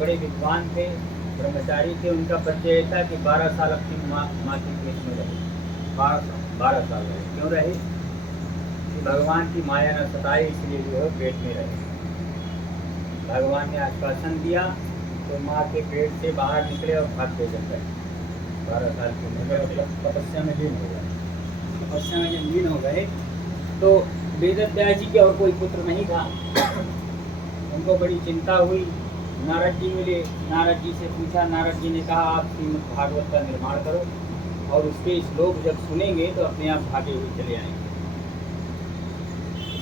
बड़े विद्वान थे, ब्रह्मचारी थे। उनका परिचय था कि 12 साल अपनी माँ के पेट में रहे। 12 साल रहे। क्यों रहे? कि भगवान की माया न सताए, इसलिए जो है पेट में रहे। भगवान ने आश्वासन दिया तो माँ के पेट से बाहर निकले और भाग के जल गए। 12 साल की उम्र में तपस्या में लीन हो गए। तपस्या में जब लीन हो गए तो वेदव्यास जी के और कोई पुत्र नहीं था। उनको बड़ी चिंता हुई। नारद जी मिले, नारद जी से पूछा। नारद जी ने कहा आप श्रीमद् भागवत का निर्माण करो और उसके श्लोक जब सुनेंगे तो अपने आप भागे हुए चले आएंगे।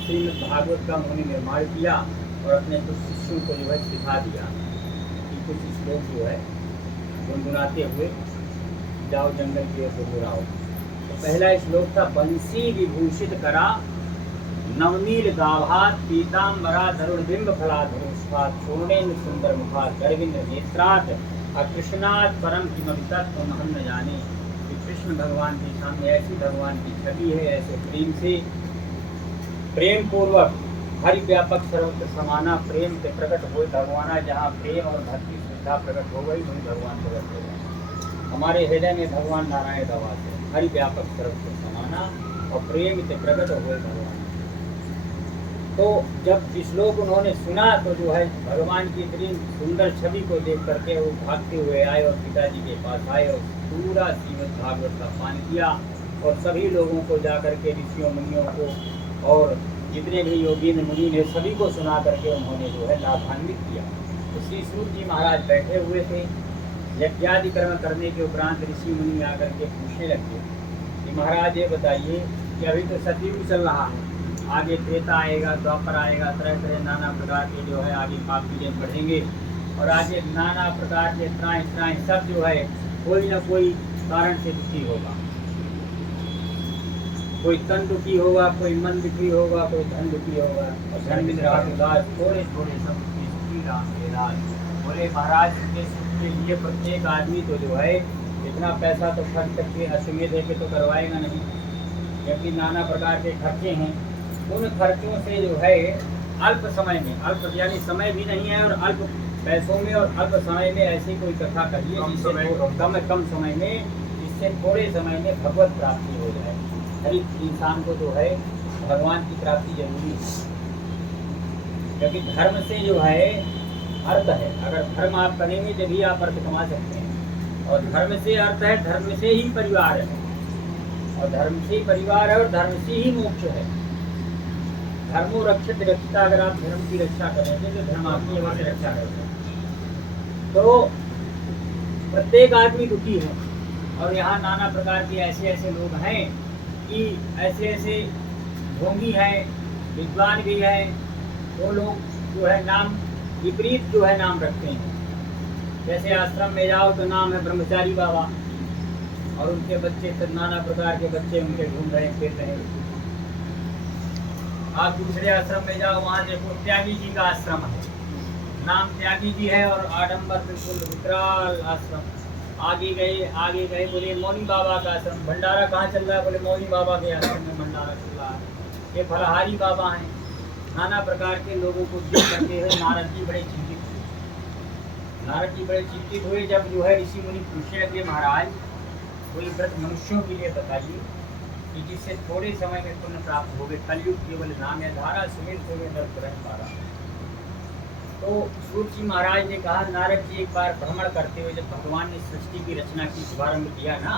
श्रीमद् भागवत का उन्होंने निर्माण किया और अपने कुछ शिष्यों को जो है सिखा दिया कि कुछ श्लोक जो है गुनगुनाते हुए जाओ जंगल की ओर गुनगुनाओ। तो पहला श्लोक था बंसी विभूषित करा नवनील गाभात पीताम्बरा तरुणबिंब फलाधनुष्पात पूर्णेन्द्र सुंदर मुखात गर्विंद्र नेत्रात अकृष्णात परम किमपि तत्त्वमहं न जाने। कि कृष्ण भगवान के सामने ऐसी भगवान की छवि है, ऐसे प्रेम से प्रेम पूर्वक हरि व्यापक सर्वत्र समाना प्रेम से प्रकट हो भगवाना। जहाँ प्रेम और भक्ति श्रद्धा प्रकट हो गई वहीं भगवान प्रकट हो गए। हमारे हृदय में भगवान नारायण का वास है। हरि व्यापक सर्वत्र समाना और प्रेम से प्रकट हो गए भगवान। तो जब श्लोक उन्होंने सुना तो जो है भगवान की इतनी सुंदर छवि को देख करके वो भागते हुए आए और पिताजी के पास आए और पूरा श्रीमद् भागवत का पान किया और सभी लोगों को जाकर के ऋषियों मुनियों को और जितने भी योगीन मुनि ने सभी को सुना करके उन्होंने जो है लाभान्वित किया। तो श्री सूत जी महाराज बैठे हुए थे। यज्ञादि कर्म करने के उपरांत ऋषि मुनि आकर के पूछने लगे कि महाराज ये बताइए कि अभी तो सतयुग चल रहा है, आगे त्रेता आएगा, द्वापर आएगा, तरह तरह नाना प्रकार के जो है आगे पाप चीजें बढ़ेंगे और आगे नाना प्रकार के त्राएं सब जो है कोई ना कोई कारण से दुखी होगा। कोई तन दुखी होगा, कोई मन दुखी होगा, कोई धन दुखी होगा और धन में उदास थोड़े थोड़े सब सुखी राम के राज। बोले महाराज के सुख के लिए प्रत्येक आदमी तो जो है इतना पैसा तो खर्च करके अश्वमेध दे के तो करवाएगा नहीं, क्योंकि नाना प्रकार के खर्चे हैं। उन खर्चों से जो है अल्प समय में, अल्प यानी समय भी नहीं है और अल्प पैसों में और अल्प समय में ऐसी कोई कथा करिए जिससे कम समय में, जिससे थोड़े समय में भगवत प्राप्ति हो जाए। हर एक इंसान को जो है भगवान की प्राप्ति जरूरी है, क्योंकि धर्म से जो है अर्थ है। अगर धर्म आप करेंगे तभी आप अर्थ कमा सकते हैं और धर्म से अर्थ है, धर्म से ही परिवार है और धर्म से ही परिवार है और धर्म से ही मोक्ष है। धर्मो रक्षित रक्षिता, अगर आप धर्म की रक्षा करेंगे तो धर्म आपकी अवश्य रक्षा करेगा। तो प्रत्येक आदमी दुखी है और यहाँ नाना प्रकार के ऐसे ऐसे लोग हैं कि ऐसे ऐसे ढोंगी हैं, विद्वान भी हैं। वो लोग जो है नाम विपरीत जो है नाम रखते हैं। जैसे आश्रम में जाओ तो नाम है ब्रह्मचारी बाबा और उनके बच्चे तो नाना प्रकार के बच्चे उनके घूम रहे फिर रहे। आप दूसरे आश्रम में जाओ, वहाँ देखो त्यागी जी का आश्रम है, नाम त्यागी जी है और आडंबर बिल्कुल विकराल आश्रम। आगे गए बोले मौनी बाबा का आश्रम। भंडारा कहाँ चल रहा है? बोले मौनी बाबा के आश्रम में भंडारा चल रहा है। ये फलहारी बाबा हैं। नाना प्रकार के लोगों को देख करके हुए नारद जी बड़े चिंतित हुए। जब जो है ऋषि मुनि पूछने लगे महाराज कोई व्रत मनुष्यों के लिए बताइए कि जिससे थोड़े समय में पुण्य प्राप्त हो गए। कलयुग केवल नाम है धारा, सुमिर से दर्द ग्रहण पारा। तो सूत जी महाराज ने कहा नारद जी एक बार भ्रमण करते हुए जब भगवान ने सृष्टि की रचना की, शुभारंभ किया ना,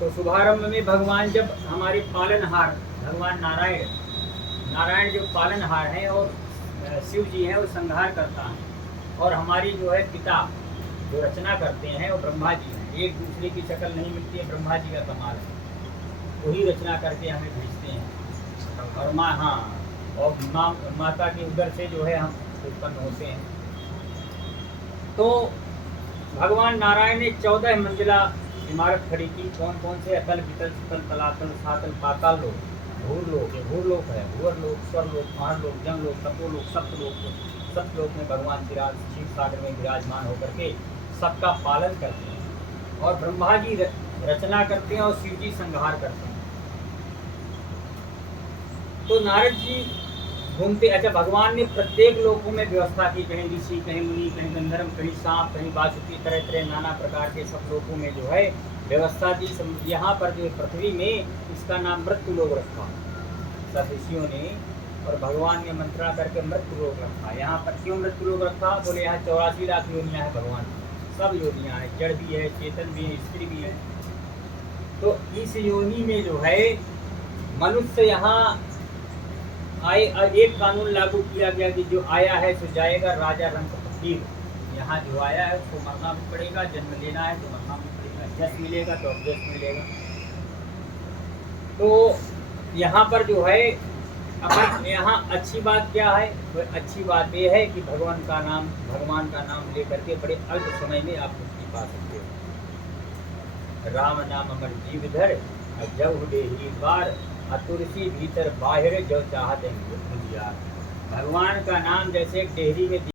तो शुभारंभ में भगवान जब हमारे पालनहार भगवान नारायण जो पालनहार हैं और शिव जी हैं वो संहार करता है और हमारी जो है पिता जो रचना करते हैं वो ब्रह्मा जी हैं। एक दूसरे की शक्ल नहीं मिलती है, ब्रह्मा जी का कमाल है। वही रचना करके हमें भेजते हैं और माता के उदर से जो है हम उत्पन्न होते हैं। तो भगवान नारायण ने 14 मंजिला इमारत खड़ी की। कौन कौन से? अतल, वितल, सुतल, तलातल, सातल, पाताल लोक, भूरलोक है, भूवरलोक, स्वरलोक, महारलोक, जंगलोक, तपोलोक, सप्तलोक में भगवान शिव सागर में विराजमान होकर के सबका पालन करते हैं और ब्रह्मा जी रचना करते हैं और शिव जी संहार करते हैं। तो नारद जी घूमते। अच्छा, भगवान ने प्रत्येक लोकों में व्यवस्था की, कहीं ऋषि, कहीं मुनि, कहीं गंधर्व, कहीं सांप, कहीं वासुकी, तरह तरह नाना प्रकार के सब लोकों में जो है व्यवस्था दी। यहाँ पर जो पृथ्वी में इसका नाम मृत्यु लोक रखा सब ऋषियों ने, और भगवान ने मंत्रणा करके मृत्यु लोक रखा। यहाँ पर क्यों मृत्यु लोक रखा? बोले यहाँ 84 लाख योनियाँ हैं भगवान की, सब योनियाँ हैं, जड़ भी है, चेतन भी है, स्त्री भी है। तो इस योनि में जो है मनुष्य यहाँ आए, एक कानून लागू किया गया कि जो आया है सो जाएगा, राजा रंग फकीर। यहाँ जो आया है उसको मरना भी पड़ेगा, जन्म लेना है तो मरना भी पड़ेगा, यश मिलेगा तो अभ्यस मिलेगा। तो यहाँ पर जो है अपन यहाँ अच्छी बात क्या है? तो अच्छी बात ये है कि भगवान का नाम लेकर के बड़े अल्प समय में आप मुक्ति पा सकते हो। राम नाम अमर जीव धर, जब देही बार, तुलसी भीतर बाहर जो चाहते हैं। भगवान का नाम जैसे डेहरी में